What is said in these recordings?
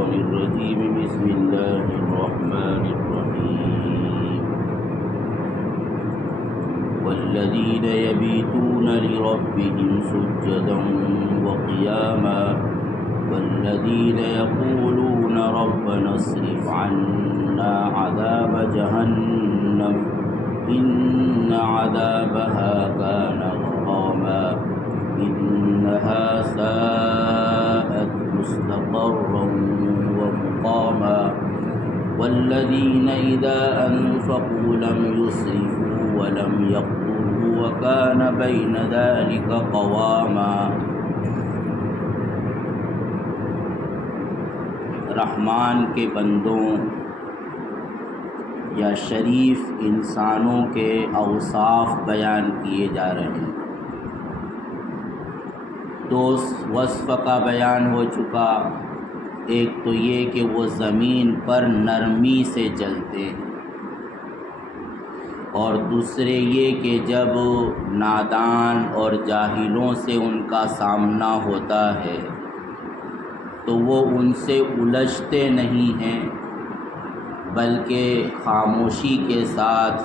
الشيطان الرجيم بسم الله الرحمن الرحيم والذين يبيتون لربهم سجدا وقياما والذين يقولون ربنا اصرف عنا عذاب جهنم إن عذابها كان غراما إنها ساءت مستقرا ومقاما والذين إذا أنفقوا لم يسرفوا ولم يقتروا وكان بين ذلك قواما۔ رحمان کے بندوں یا شریف انسانوں کے اوصاف بیان کیے جا رہے ہیں۔ دو وصف کا بیان ہو چکا، ایک تو یہ کہ وہ زمین پر نرمی سے چلتے ہیں، اور دوسرے یہ کہ جب نادان اور جاہلوں سے ان کا سامنا ہوتا ہے تو وہ ان سے الجھتے نہیں ہیں بلکہ خاموشی کے ساتھ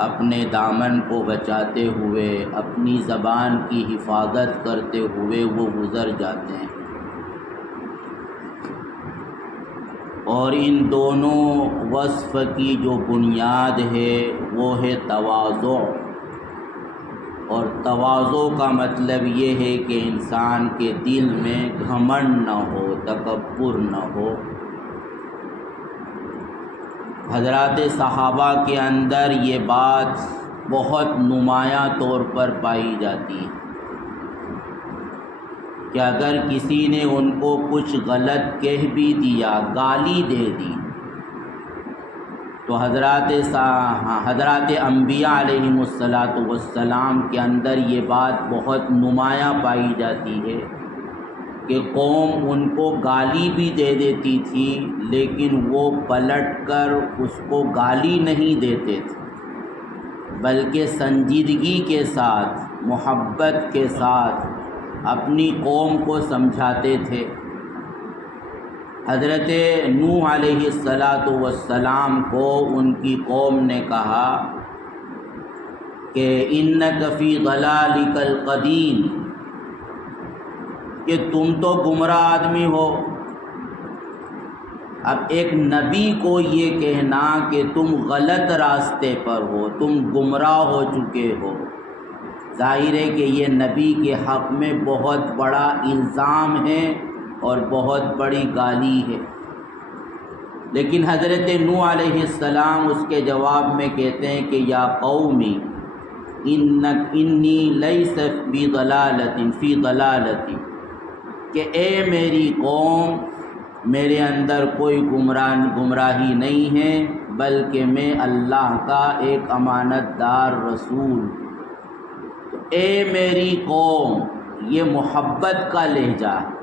اپنے دامن کو بچاتے ہوئے اپنی زبان کی حفاظت کرتے ہوئے وہ گزر جاتے ہیں۔ اور ان دونوں وصف کی جو بنیاد ہے وہ ہے تواضع، اور تواضع کا مطلب یہ ہے کہ انسان کے دل میں گھمنڈ نہ ہو، تکبر نہ ہو۔ حضرات صحابہ کے اندر یہ بات بہت نمایاں طور پر پائی جاتی ہے کہ اگر کسی نے ان کو کچھ غلط کہہ بھی دیا، گالی دے دی، تو حضرات انبیاء علیہم السلام کے اندر یہ بات بہت نمایاں پائی جاتی ہے کہ قوم ان کو گالی بھی دے دیتی تھی لیکن وہ پلٹ کر اس کو گالی نہیں دیتے تھے بلکہ سنجیدگی کے ساتھ، محبت کے ساتھ اپنی قوم کو سمجھاتے تھے۔ حضرت نوح علیہ السلام کو ان کی قوم نے کہا کہ اِنَّكَ فِي ضَلَالِكَ الْقَدِيمِ، کہ تم تو گمراہ آدمی ہو۔ اب ایک نبی کو یہ کہنا کہ تم غلط راستے پر ہو، تم گمراہ ہو چکے ہو، ظاہر ہے کہ یہ نبی کے حق میں بہت بڑا الزام ہے اور بہت بڑی گالی ہے۔ لیکن حضرت نوح علیہ السلام اس کے جواب میں کہتے ہیں کہ یا قومی انی لیس فی ضلالۃ، کہ اے میری قوم، میرے اندر کوئی گمراہی نہیں ہے بلکہ میں اللہ کا ایک امانت دار رسول۔ تو اے میری قوم، یہ محبت کا لہجہ ہے،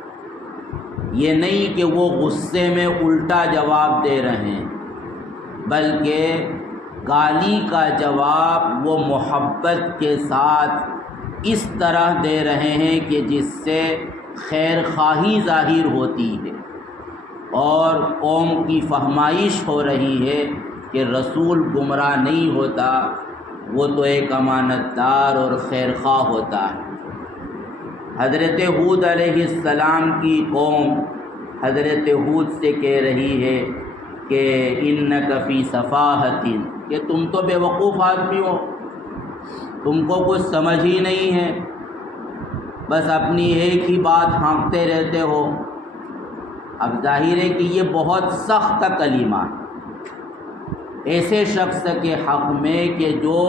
یہ نہیں کہ وہ غصے میں الٹا جواب دے رہے ہیں بلکہ گالی کا جواب وہ محبت کے ساتھ اس طرح دے رہے ہیں کہ جس سے خیر خواہی ظاہر ہوتی ہے اور قوم کی فہمائش ہو رہی ہے کہ رسول گمراہ نہیں ہوتا، وہ تو ایک امانت دار اور خیر خواہ ہوتا ہے۔ حضرت ہود علیہ السلام کی قوم حضرت ہود سے کہہ رہی ہے کہ اِنَّكَ فِي صَفَاحَةٍ، کہ تم تو بے وقوف آدمی ہو، تم کو کچھ سمجھ ہی نہیں ہے، بس اپنی ایک ہی بات ہانکتے رہتے ہو۔ اب ظاہر ہے کہ یہ بہت سخت کلمہ ہے ایسے شخص کے حق میں کہ جو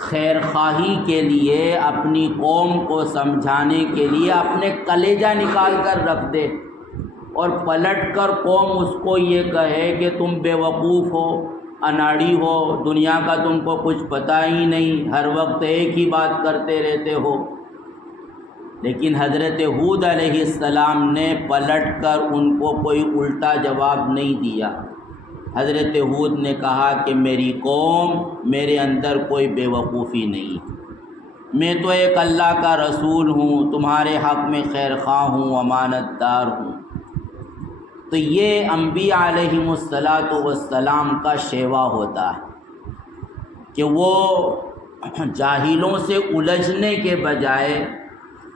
خیر خواہی کے لیے اپنی قوم کو سمجھانے کے لیے اپنے کلیجہ نکال کر رکھ دے اور پلٹ کر قوم اس کو یہ کہے کہ تم بے وقوف ہو، اناڑی ہو، دنیا کا تم کو کچھ پتہ ہی نہیں، ہر وقت ایک ہی بات کرتے رہتے ہو۔ لیکن حضرت ہود علیہ السلام نے پلٹ کر ان کو کوئی الٹا جواب نہیں دیا۔ حضرت ہود نے کہا کہ میری قوم، میرے اندر کوئی بے وقوفی نہیں، میں تو ایک اللہ کا رسول ہوں، تمہارے حق میں خیر خواہ ہوں، امانت دار ہوں۔ تو یہ انبیاء علیہم السلام کا شیوا ہوتا ہے کہ وہ جاہلوں سے الجھنے کے بجائے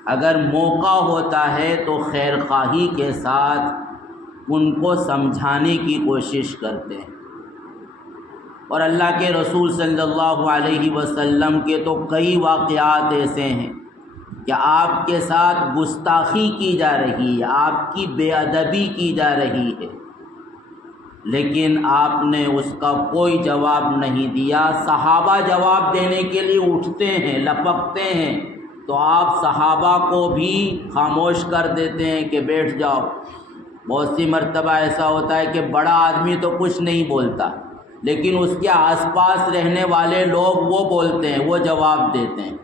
اگر موقع ہوتا ہے تو خیر خواہی کے ساتھ ان کو سمجھانے کی کوشش کرتے ہیں۔ اور اللہ کے رسول صلی اللہ علیہ وسلم کے تو کئی واقعات ایسے ہیں کہ آپ کے ساتھ گستاخی کی جا رہی ہے، آپ کی بے ادبی کی جا رہی ہے، لیکن آپ نے اس کا کوئی جواب نہیں دیا۔ صحابہ جواب دینے کے لیے اٹھتے ہیں، لپکتے ہیں، تو آپ صحابہ کو بھی خاموش کر دیتے ہیں کہ بیٹھ جاؤ۔ بہت سی مرتبہ ایسا ہوتا ہے کہ بڑا آدمی تو کچھ نہیں بولتا، لیکن اس کے آس پاس رہنے والے لوگ وہ بولتے ہیں، وہ جواب دیتے ہیں۔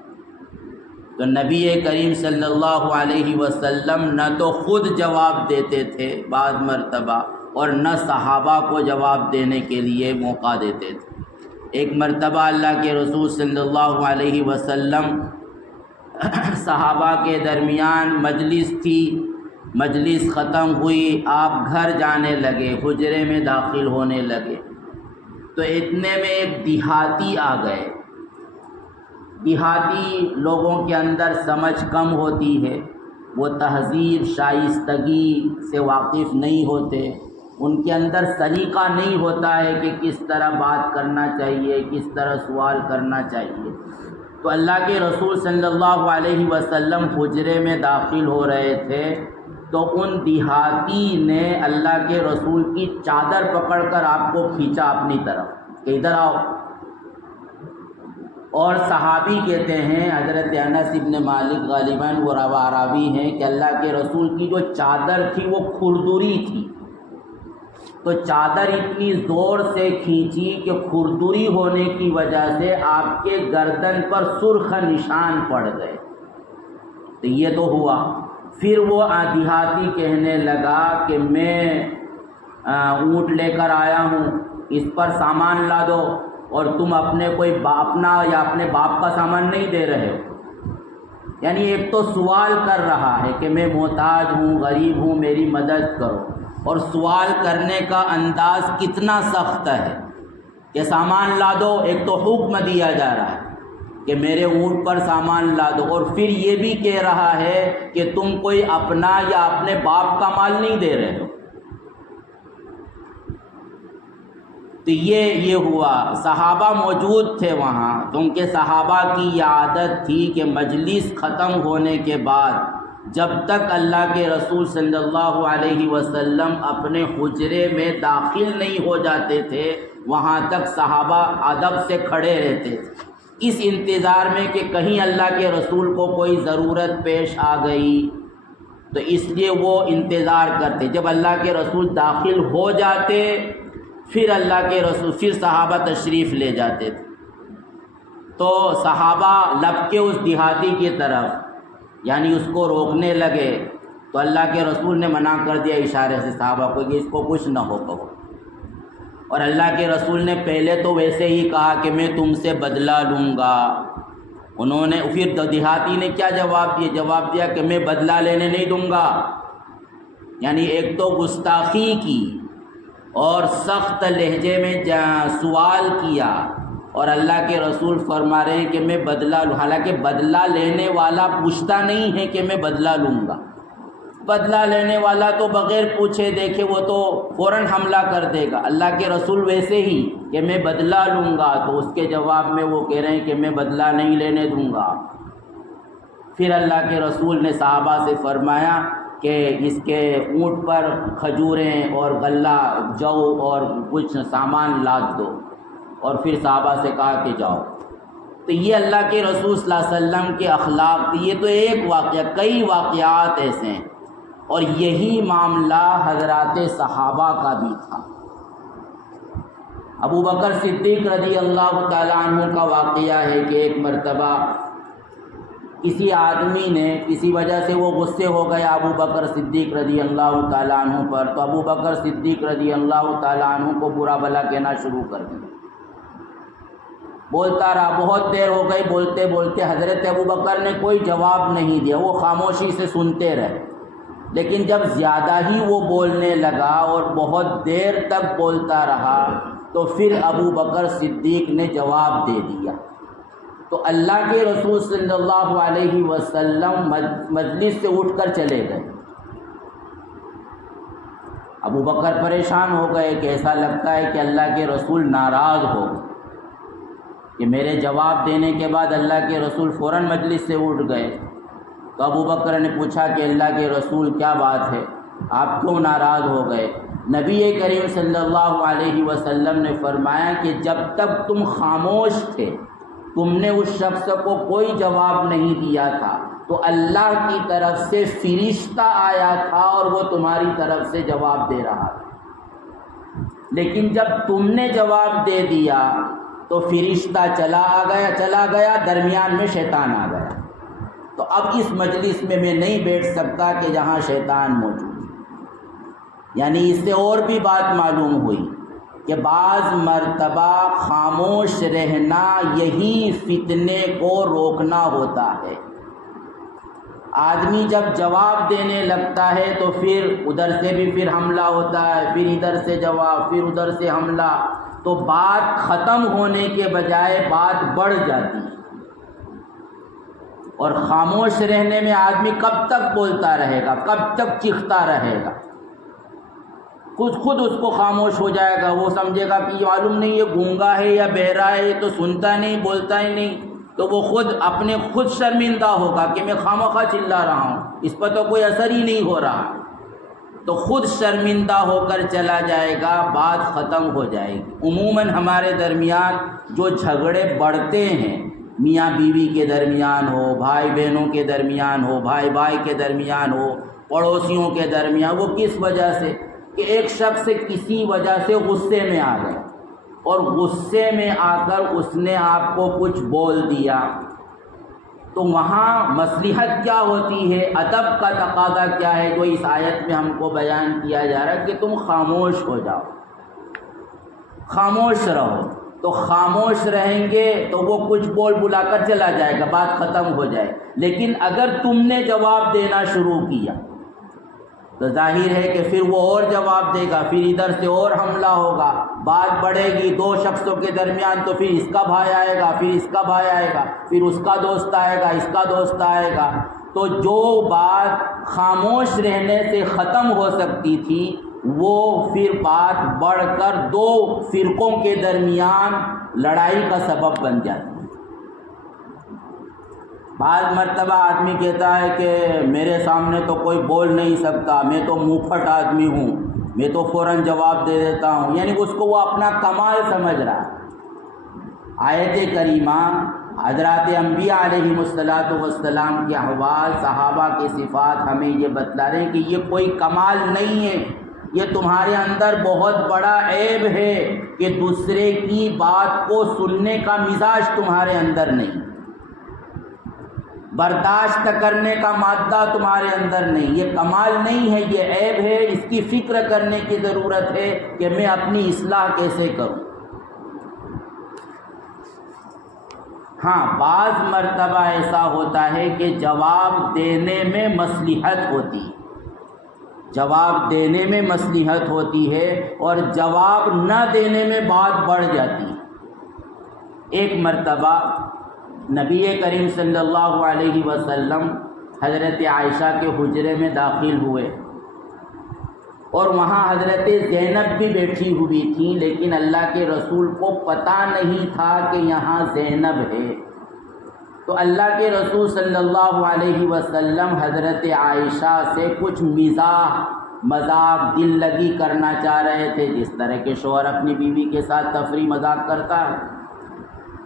تو نبی کریم صلی اللہ علیہ وسلم نہ تو خود جواب دیتے تھے بعض مرتبہ، اور نہ صحابہ کو جواب دینے کے لیے موقع دیتے تھے۔ ایک مرتبہ اللہ کے رسول صلی اللہ علیہ وسلم صحابہ کے درمیان مجلس تھی، مجلس ختم ہوئی، آپ گھر جانے لگے، حجرے میں داخل ہونے لگے، تو اتنے میں ایک دیہاتی آ گئے۔ دیہاتی لوگوں کے اندر سمجھ کم ہوتی ہے، وہ تہذیب شائستگی سے واقف نہیں ہوتے، ان کے اندر سلیقہ نہیں ہوتا ہے کہ کس طرح بات کرنا چاہیے، کس طرح سوال کرنا چاہیے۔ تو اللہ کے رسول صلی اللہ علیہ وسلم حجرے میں داخل ہو رہے تھے، تو ان دیہاتی نے اللہ کے رسول کی چادر پکڑ کر آپ کو کھینچا اپنی طرف کہ ادھر آؤ۔ اور صحابی کہتے ہیں، حضرت انس ابن مالک غالباً وہ راوی ہیں کہ اللہ کے رسول کی جو چادر تھی وہ کھردری تھی، تو چادر اتنی زور سے کھینچی کہ کھردری ہونے کی وجہ سے آپ کے گردن پر سرخ نشان پڑ گئے۔ تو یہ تو ہوا۔ پھر وہ دیہاتی کہنے لگا کہ میں اونٹ لے کر آیا ہوں، اس پر سامان لا دو، اور تم اپنے کوئی اپنا یا اپنے باپ کا سامان نہیں دے رہے ہو۔ یعنی ایک تو سوال کر رہا ہے کہ میں محتاج ہوں، غریب ہوں، میری مدد کرو، اور سوال کرنے کا انداز کتنا سخت ہے کہ سامان لا دو۔ ایک تو حکم دیا جا رہا ہے کہ میرے اونٹ پر سامان لا دو، اور پھر یہ بھی کہہ رہا ہے کہ تم کوئی اپنا یا اپنے باپ کا مال نہیں دے رہے ہو۔ تو یہ ہوا۔ صحابہ موجود تھے وہاں، کیونکہ صحابہ کی یہ عادت تھی کہ مجلس ختم ہونے کے بعد جب تک اللہ کے رسول صلی اللہ علیہ وسلم اپنے حجرے میں داخل نہیں ہو جاتے تھے، وہاں تک صحابہ ادب سے کھڑے رہتے تھے، اس انتظار میں کہ کہیں اللہ کے رسول کو کوئی ضرورت پیش آ گئی، تو اس لیے وہ انتظار کرتے۔ جب اللہ کے رسول داخل ہو جاتے پھر اللہ کے رسول، پھر صحابہ تشریف لے جاتے تھے۔ تو صحابہ لب کے اس دیہاتی کی طرف یعنی اس کو روکنے لگے، تو اللہ کے رسول نے منع کر دیا اشارے سے صحابہ کو کہ اس کو کچھ نہ ہو کہو۔ اور اللہ کے رسول نے پہلے تو ویسے ہی کہا کہ میں تم سے بدلہ لوں گا۔ انہوں نے پھر دیہاتی نے کیا جواب دیا؟ جواب دیا کہ میں بدلہ لینے نہیں دوں گا۔ یعنی ایک تو گستاخی کی اور سخت لہجے میں سوال کیا، اور اللہ کے رسول فرما رہے ہیں کہ میں بدلہ لوں، حالانکہ بدلہ لینے والا پوچھتا نہیں ہے کہ میں بدلہ لوں گا۔ بدلہ لینے والا تو بغیر پوچھے دیکھے وہ تو فوراً حملہ کر دے گا۔ اللہ کے رسول ویسے ہی کہ میں بدلہ لوں گا، تو اس کے جواب میں وہ کہہ رہے ہیں کہ میں بدلہ نہیں لینے دوں گا۔ پھر اللہ کے رسول نے صحابہ سے فرمایا کہ اس کے اونٹ پر کھجوریں اور غلہ، جو اور کچھ سامان لاد دو، اور پھر صحابہ سے کہا کہ جاؤ۔ تو یہ اللہ کے رسول صلی اللہ علیہ وسلم کے اخلاق تھی۔ یہ تو ایک واقعہ، کئی واقعات ایسے ہیں، اور یہی معاملہ حضرات صحابہ کا بھی تھا۔ ابو بکر صدیق رضی اللہ تعالیٰ عنہ کا واقعہ ہے کہ ایک مرتبہ کسی آدمی نے، کسی وجہ سے وہ غصے ہو گیا ابو بکر صدیق رضی اللہ تعالیٰ عنہ پر، تو ابو بکر صدیق رضی اللہ تعالیٰ عنہ کو برا بھلا کہنا شروع کر دیا۔ بولتا رہا، بہت دیر ہو گئی، بولتے بولتے حضرت ابو بکر نے کوئی جواب نہیں دیا، وہ خاموشی سے سنتے رہے۔ لیکن جب زیادہ ہی وہ بولنے لگا اور بہت دیر تک بولتا رہا تو پھر ابو بکر صدیق نے جواب دے دیا۔ تو اللہ کے رسول صلی اللہ علیہ وسلم مجلس سے اٹھ کر چلے گئے۔ ابو بکر پریشان ہو گئے کہ ایسا لگتا ہے کہ اللہ کے رسول ناراض ہو گئے کہ میرے جواب دینے کے بعد اللہ کے رسول فوراً مجلس سے اٹھ گئے۔ تو ابو بکر نے پوچھا کہ اللہ کے رسول کیا بات ہے، آپ کیوں ناراض ہو گئے؟ نبی کریم صلی اللہ علیہ وسلم نے فرمایا کہ جب تک تم خاموش تھے، تم نے اس شخص کو کوئی جواب نہیں دیا تھا، تو اللہ کی طرف سے فرشتہ آیا تھا اور وہ تمہاری طرف سے جواب دے رہا تھا، لیکن جب تم نے جواب دے دیا تو فرشتہ چلا گیا، درمیان میں شیطان آ گیا۔ تو اب اس مجلس میں میں نہیں بیٹھ سکتا کہ جہاں شیطان موجود ہے۔ یعنی اس سے اور بھی بات معلوم ہوئی کہ بعض مرتبہ خاموش رہنا یہی فتنے کو روکنا ہوتا ہے۔ آدمی جب جواب دینے لگتا ہے تو پھر ادھر سے بھی پھر حملہ ہوتا ہے، پھر ادھر سے جواب، پھر ادھر سے حملہ، تو بات ختم ہونے کے بجائے بات بڑھ جاتی ہے۔ اور خاموش رہنے میں آدمی کب تک بولتا رہے گا، کب تک چیختا رہے گا؟ خود اس کو خاموش ہو جائے گا، وہ سمجھے گا کہ معلوم نہیں یہ گونگا ہے یا بہرا ہے، یہ تو سنتا نہیں، بولتا ہی نہیں، تو وہ خود شرمندہ ہوگا کہ میں خامخواہ چلا رہا ہوں، اس پر تو کوئی اثر ہی نہیں ہو رہا، تو خود شرمندہ ہو کر چلا جائے گا، بات ختم ہو جائے گی۔ عموماً ہمارے درمیان جو جھگڑے بڑھتے ہیں، میاں بیوی کے درمیان ہو، بھائی بہنوں کے درمیان ہو، بھائی بھائی کے درمیان ہو، پڑوسیوں کے درمیان، وہ کس وجہ سے کہ ایک شخص کسی وجہ سے غصے میں آ گیا اور غصے میں آ کر اس نے آپ کو کچھ بول دیا، تو وہاں مصلحت کیا ہوتی ہے، ادب کا تقاضا کیا ہے جو اس آیت میں ہم کو بیان کیا جا رہا ہے کہ تم خاموش ہو جاؤ، خاموش رہو۔ تو خاموش رہیں گے تو وہ کچھ بول بلا کر چلا جائے گا، بات ختم ہو جائے، لیکن اگر تم نے جواب دینا شروع کیا تو ظاہر ہے کہ پھر وہ اور جواب دے گا، پھر ادھر سے اور حملہ ہوگا، بات بڑھے گی دو شخصوں کے درمیان، تو پھر اس کا بھائی آئے گا، پھر اس کا بھائی آئے گا، پھر اس کا دوست آئے گا، اس کا دوست آئے گا، تو جو بات خاموش رہنے سے ختم ہو سکتی تھی وہ پھر بات بڑھ کر دو فرقوں کے درمیان لڑائی کا سبب بن جاتی ہے۔ بعض مرتبہ آدمی کہتا ہے کہ میرے سامنے تو کوئی بول نہیں سکتا، میں تو منہ پھٹ آدمی ہوں، میں تو فوراً جواب دے دیتا ہوں، یعنی اس کو وہ اپنا کمال سمجھ رہا ہے۔ آیت کریمہ حضرات انبیاء علیہ السلام کے احوال، صحابہ کے صفات ہمیں یہ بتلا رہے ہیں کہ یہ کوئی کمال نہیں ہے، یہ تمہارے اندر بہت بڑا عیب ہے کہ دوسرے کی بات کو سننے کا مزاج تمہارے اندر نہیں، برداشت کرنے کا مادہ تمہارے اندر نہیں، یہ کمال نہیں ہے، یہ عیب ہے، اس کی فکر کرنے کی ضرورت ہے کہ میں اپنی اصلاح کیسے کروں۔ ہاں، بعض مرتبہ ایسا ہوتا ہے کہ جواب دینے میں مصلحت ہوتی ہے، جواب دینے میں مصلحت ہوتی ہے اور جواب نہ دینے میں بات بڑھ جاتی ہے۔ ایک مرتبہ نبی کریم صلی اللہ علیہ وسلم حضرت عائشہ کے حجرے میں داخل ہوئے اور وہاں حضرت زینب بھی بیٹھی ہوئی تھیں، لیکن اللہ کے رسول کو پتہ نہیں تھا کہ یہاں زینب ہے، تو اللہ کے رسول صلی اللہ علیہ وسلم حضرت عائشہ سے کچھ مذاق دل لگی کرنا چاہ رہے تھے، جس طرح کے شوہر اپنی بیوی کے ساتھ تفریح مذاق کرتا ہے،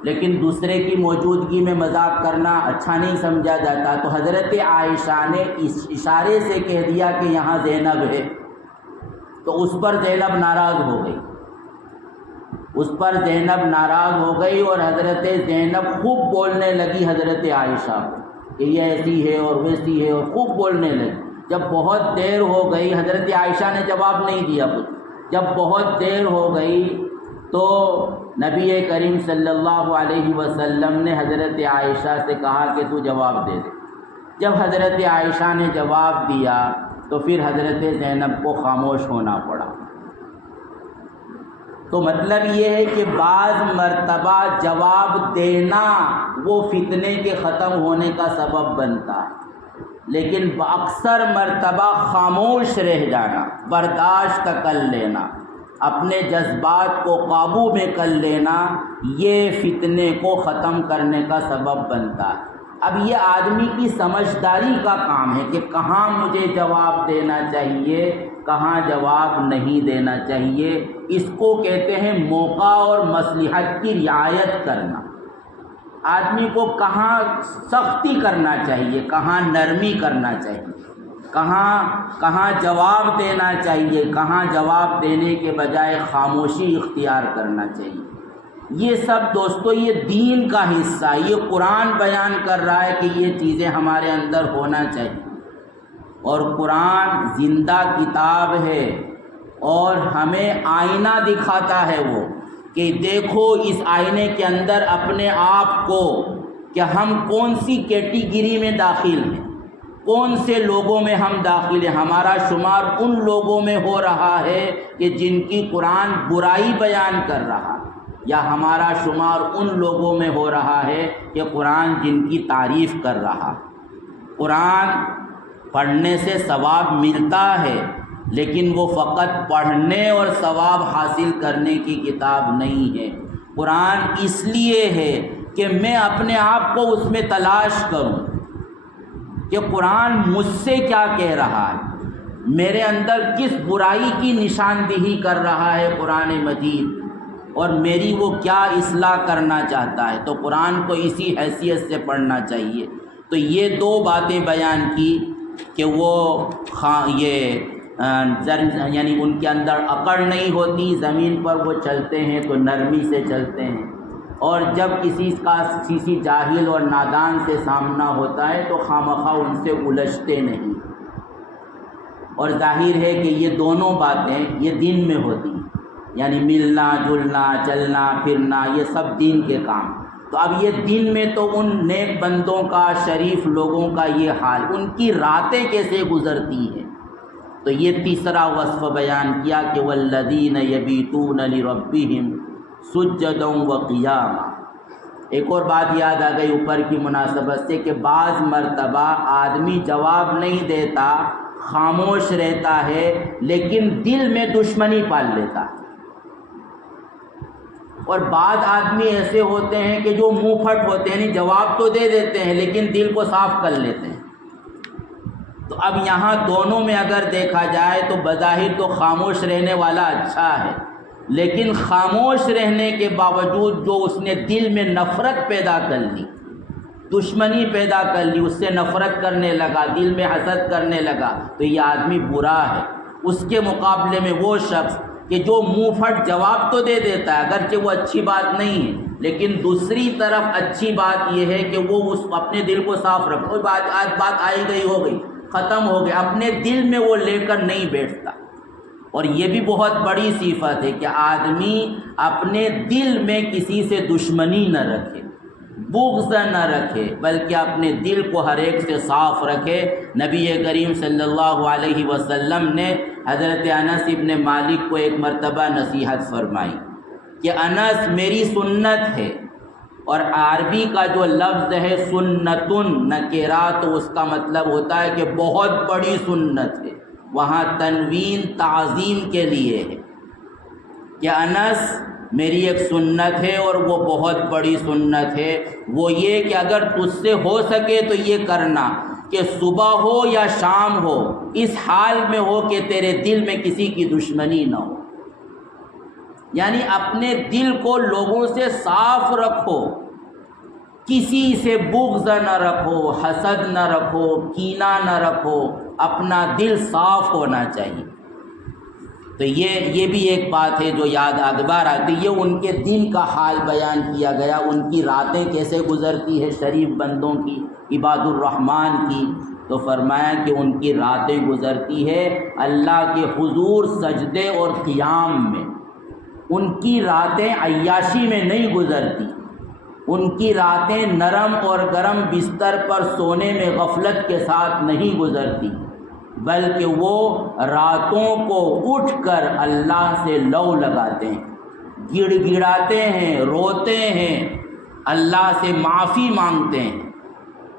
لیکن دوسرے کی موجودگی میں مذاق کرنا اچھا نہیں سمجھا جاتا، تو حضرت عائشہ نے اس اشارے سے کہہ دیا کہ یہاں زینب ہے، تو اس پر زینب ناراض ہو گئی، اس پر زینب ناراض ہو گئی اور حضرت زینب خوب بولنے لگی حضرت عائشہ کہ یہ ایسی ہے اور ویسی ہے، اور خوب بولنے لگی۔ جب بہت دیر ہو گئی، حضرت عائشہ نے جواب نہیں دیا کچھ، جب بہت دیر ہو گئی تو نبی کریم صلی اللہ علیہ وسلم نے حضرت عائشہ سے کہا کہ تو جواب دے دے۔ جب حضرت عائشہ نے جواب دیا تو پھر حضرت زینب کو خاموش ہونا پڑا۔ تو مطلب یہ ہے کہ بعض مرتبہ جواب دینا وہ فتنے کے ختم ہونے کا سبب بنتا ہے، لیکن اکثر مرتبہ خاموش رہ جانا، برداشت کر لینا، اپنے جذبات کو قابو میں کر لینا، یہ فتنے کو ختم کرنے کا سبب بنتا ہے۔ اب یہ آدمی کی سمجھداری کا کام ہے کہ کہاں مجھے جواب دینا چاہیے، کہاں جواب نہیں دینا چاہیے۔ اس کو کہتے ہیں موقع اور مصلحت کی رعایت کرنا۔ آدمی کو کہاں سختی کرنا چاہیے، کہاں نرمی کرنا چاہیے، کہاں جواب دینا چاہیے، کہاں جواب دینے کے بجائے خاموشی اختیار کرنا چاہیے۔ یہ سب دوستو یہ دین کا حصہ، یہ قرآن بیان کر رہا ہے کہ یہ چیزیں ہمارے اندر ہونا چاہیے۔ اور قرآن زندہ کتاب ہے اور ہمیں آئینہ دکھاتا ہے وہ کہ دیکھو اس آئینے کے اندر اپنے آپ کو کہ ہم کون سی کیٹیگری میں داخل ہیں، کون سے لوگوں میں ہم داخل ہیں۔ ہمارا شمار ان لوگوں میں ہو رہا ہے کہ جن کی قرآن برائی بیان کر رہا ہے، یا ہمارا شمار ان لوگوں میں ہو رہا ہے کہ قرآن جن کی تعریف کر رہا ہے۔ قرآن پڑھنے سے ثواب ملتا ہے، لیکن وہ فقط پڑھنے اور ثواب حاصل کرنے کی کتاب نہیں ہے۔ قرآن اس لیے ہے کہ میں اپنے آپ کو اس میں تلاش کروں کہ قرآن مجھ سے کیا کہہ رہا ہے، میرے اندر کس برائی کی نشاندہی کر رہا ہے قرآن مجید، اور میری وہ کیا اصلاح کرنا چاہتا ہے۔ تو قرآن کو اسی حیثیت سے پڑھنا چاہیے۔ تو یہ دو باتیں بیان کی کہ وہ یعنی ان کے اندر اکڑ نہیں ہوتی، زمین پر وہ چلتے ہیں تو نرمی سے چلتے ہیں، اور جب کسی جاہل اور نادان سے سامنا ہوتا ہے تو خامخواہ ان سے الجھتے نہیں۔ اور ظاہر ہے کہ یہ دونوں باتیں یہ دین میں ہوتی ہیں، یعنی ملنا جلنا چلنا پھرنا یہ سب دین کے کام۔ تو اب یہ دن میں تو ان نیک بندوں کا، شریف لوگوں کا یہ حال، ان کی راتیں کیسے گزرتی ہیں۔ تو یہ تیسرا وصف بیان کیا کہ والذین یبیتون لربہم سجدا وقیاما۔ ایک اور بات یاد آ گئی اوپر کی مناسبت سے کہ بعض مرتبہ آدمی جواب نہیں دیتا، خاموش رہتا ہے، لیکن دل میں دشمنی پال لیتا ہے۔ اور بعض آدمی ایسے ہوتے ہیں کہ جو منہ پھٹ ہوتے ہیں، یعنی جواب تو دے دیتے ہیں لیکن دل کو صاف کر لیتے ہیں۔ تو اب یہاں دونوں میں اگر دیکھا جائے تو بظاہر تو خاموش رہنے والا اچھا ہے، لیکن خاموش رہنے کے باوجود جو اس نے دل میں نفرت پیدا کر لی، دشمنی پیدا کر لی، اس سے نفرت کرنے لگا، دل میں حسد کرنے لگا، تو یہ آدمی برا ہے۔ اس کے مقابلے میں وہ شخص کہ جو منہ پھٹ جواب تو دے دیتا ہے، اگرچہ وہ اچھی بات نہیں ہے، لیکن دوسری طرف اچھی بات یہ ہے کہ وہ اپنے دل کو صاف رکھے۔ کوئی آج بات آئی گئی ہو گئی، ختم ہو گیا، اپنے دل میں وہ لے کر نہیں بیٹھتا۔ اور یہ بھی بہت بڑی صفت ہے کہ آدمی اپنے دل میں کسی سے دشمنی نہ رکھے، بغض نہ رکھے، بلکہ اپنے دل کو ہر ایک سے صاف رکھے۔ نبی کریم صلی اللہ علیہ وسلم نے حضرت انس ابن مالک کو ایک مرتبہ نصیحت فرمائی کہ انس میری سنت ہے، اور عربی کا جو لفظ ہے سنتن نکرہ، تو اس کا مطلب ہوتا ہے کہ بہت بڑی سنت ہے، وہاں تنوین تعظیم کے لیے ہے کہ انس میری ایک سنت ہے اور وہ بہت بڑی سنت ہے، وہ یہ کہ اگر تجھ سے ہو سکے تو یہ کرنا کہ صبح ہو یا شام ہو، اس حال میں ہو کہ تیرے دل میں کسی کی دشمنی نہ ہو، یعنی اپنے دل کو لوگوں سے صاف رکھو، کسی سے بغض نہ رکھو، حسد نہ رکھو، کینہ نہ رکھو، اپنا دل صاف ہونا چاہیے۔ تو یہ بھی ایک بات ہے جو یاد اخبار آتی ہے۔ یہ ان کے دن کا حال بیان کیا گیا، ان کی راتیں کیسے گزرتی ہے شریف بندوں کی، عباد الرحمن کی۔ تو فرمایا کہ ان کی راتیں گزرتی ہے اللہ کے حضور سجدے اور قیام میں، ان کی راتیں عیاشی میں نہیں گزرتی، ان کی راتیں نرم اور گرم بستر پر سونے میں غفلت کے ساتھ نہیں گزرتی، بلکہ وہ راتوں کو اٹھ کر اللہ سے لو لگاتے ہیں، گڑ گڑاتے ہیں، روتے ہیں، اللہ سے معافی مانگتے ہیں۔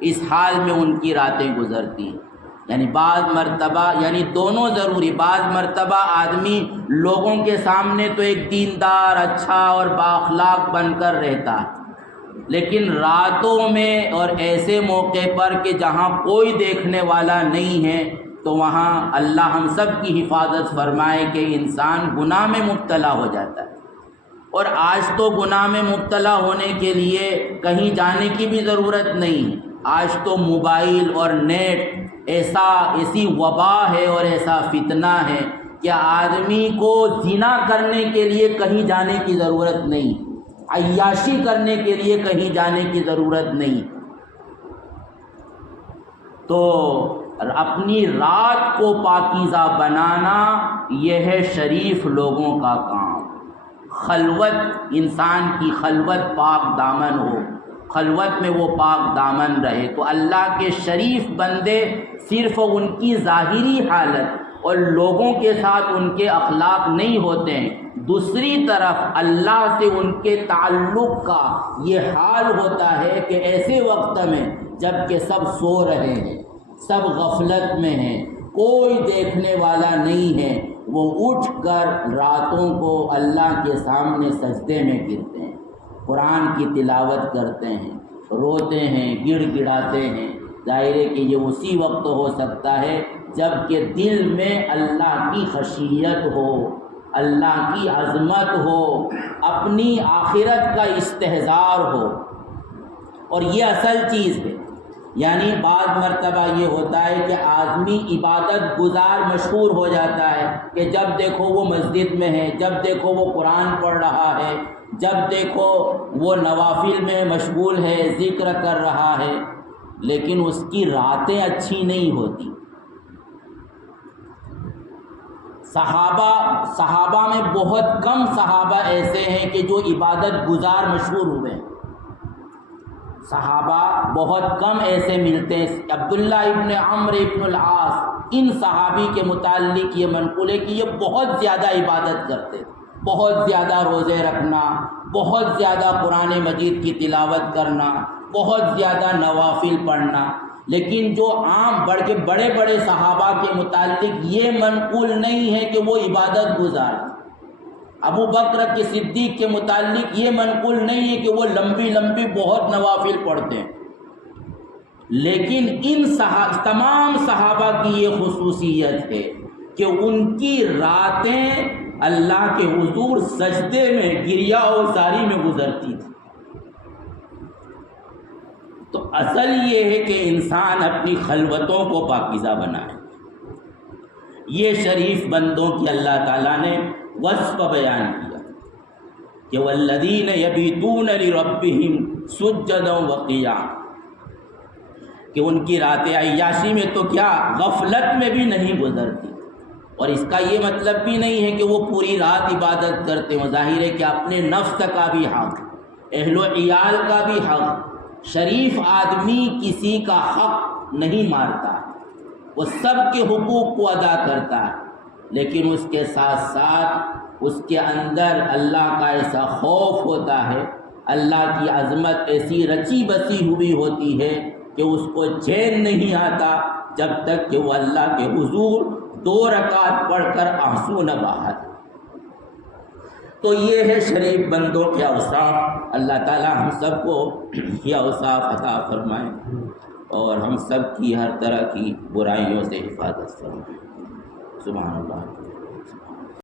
اس حال میں ان کی راتیں گزرتی ہیں۔ یعنی بعض مرتبہ، یعنی دونوں ضروری، بعض مرتبہ آدمی لوگوں کے سامنے تو ایک دیندار، اچھا اور بااخلاق بن کر رہتا ہے، لیکن راتوں میں اور ایسے موقع پر کہ جہاں کوئی دیکھنے والا نہیں ہے، تو وہاں اللہ ہم سب کی حفاظت فرمائے کہ انسان گناہ میں مبتلا ہو جاتا ہے۔ اور آج تو گناہ میں مبتلا ہونے کے لیے کہیں جانے کی بھی ضرورت نہیں ہے۔ آج تو موبائل اور نیٹ ایسی وبا ہے اور ایسا فتنہ ہے کہ آدمی کو زنا کرنے کے لیے کہیں جانے کی ضرورت نہیں، عیاشی کرنے کے لیے کہیں جانے کی ضرورت نہیں۔ تو اپنی رات کو پاکیزہ بنانا یہ ہے شریف لوگوں کا کام۔ خلوت، انسان کی خلوت پاک دامن ہو، خلوت میں وہ پاک دامن رہے، تو اللہ کے شریف بندے صرف ان کی ظاہری حالت اور لوگوں کے ساتھ ان کے اخلاق نہیں ہوتے ہیں، دوسری طرف اللہ سے ان کے تعلق کا یہ حال ہوتا ہے کہ ایسے وقت میں جب کہ سب سو رہے ہیں، سب غفلت میں ہیں، کوئی دیکھنے والا نہیں ہے، وہ اٹھ کر راتوں کو اللہ کے سامنے سجدے میں گرتے ہیں، قرآن کی تلاوت کرتے ہیں، روتے ہیں، گڑ گڑاتے ہیں۔ ظاہر ہے کہ یہ اسی وقت ہو سکتا ہے جب کہ دل میں اللہ کی خشیت ہو، اللہ کی عظمت ہو، اپنی آخرت کا استحضار ہو، اور یہ اصل چیز ہے۔ یعنی بعض مرتبہ یہ ہوتا ہے کہ آدمی عبادت گزار مشہور ہو جاتا ہے کہ جب دیکھو وہ مسجد میں ہے، جب دیکھو وہ قرآن پڑھ رہا ہے، جب دیکھو وہ نوافل میں مشغول ہے، ذکر کر رہا ہے، لیکن اس کی راتیں اچھی نہیں ہوتی۔ صحابہ میں بہت کم صحابہ ایسے ہیں کہ جو عبادت گزار مشہور ہوئے ہیں، صحابہ بہت کم ایسے ملتے ہیں۔ عبداللہ ابن عمرو ابن العاص، ان صحابی کے متعلق یہ منقول ہے کہ یہ بہت زیادہ عبادت کرتے، بہت زیادہ روزے رکھنا، بہت زیادہ قرآن مجید کی تلاوت کرنا، بہت زیادہ نوافل پڑھنا، لیکن جو عام بڑے بڑے صحابہ کے متعلق یہ منقول نہیں ہے کہ وہ عبادت گزار۔ ابو بکر کے صدیق کے متعلق یہ منقول نہیں ہے کہ وہ لمبی بہت نوافل پڑھتے ہیں، لیکن ان تمام صحابہ کی یہ خصوصیت ہے کہ ان کی راتیں اللہ کے حضور سجدے میں، گریہ و زاری میں گزرتی تھی۔ تو اصل یہ ہے کہ انسان اپنی خلوتوں کو پاکیزہ بنائے۔ یہ شریف بندوں کی اللہ تعالیٰ نے وصف بیان کیا کہ والذین یبیتون لربہم سجدا وقیاما، کہ ان کی راتیں عیاشی میں تو کیا غفلت میں بھی نہیں گزرتی۔ اور اس کا یہ مطلب بھی نہیں ہے کہ وہ پوری رات عبادت کرتے ہوں، ظاہر ہے کہ اپنے نفس کا بھی حق، اہل و عیال کا بھی حق۔ شریف آدمی کسی کا حق نہیں مارتا، وہ سب کے حقوق کو ادا کرتا ہے، لیکن اس کے ساتھ ساتھ اس کے اندر اللہ کا ایسا خوف ہوتا ہے، اللہ کی عظمت ایسی رچی بسی ہوئی ہوتی ہے کہ اس کو چین نہیں آتا جب تک کہ وہ اللہ کے حضور 2 رکعت پڑھ کر آنسو نہ بہائے۔ تو یہ ہے شریف بندوں کے اوصاف۔ اللہ تعالی ہم سب کو یہ اوصاف عطا فرمائے اور ہم سب کی ہر طرح کی برائیوں سے حفاظت فرمائے۔ سبحان اللہ۔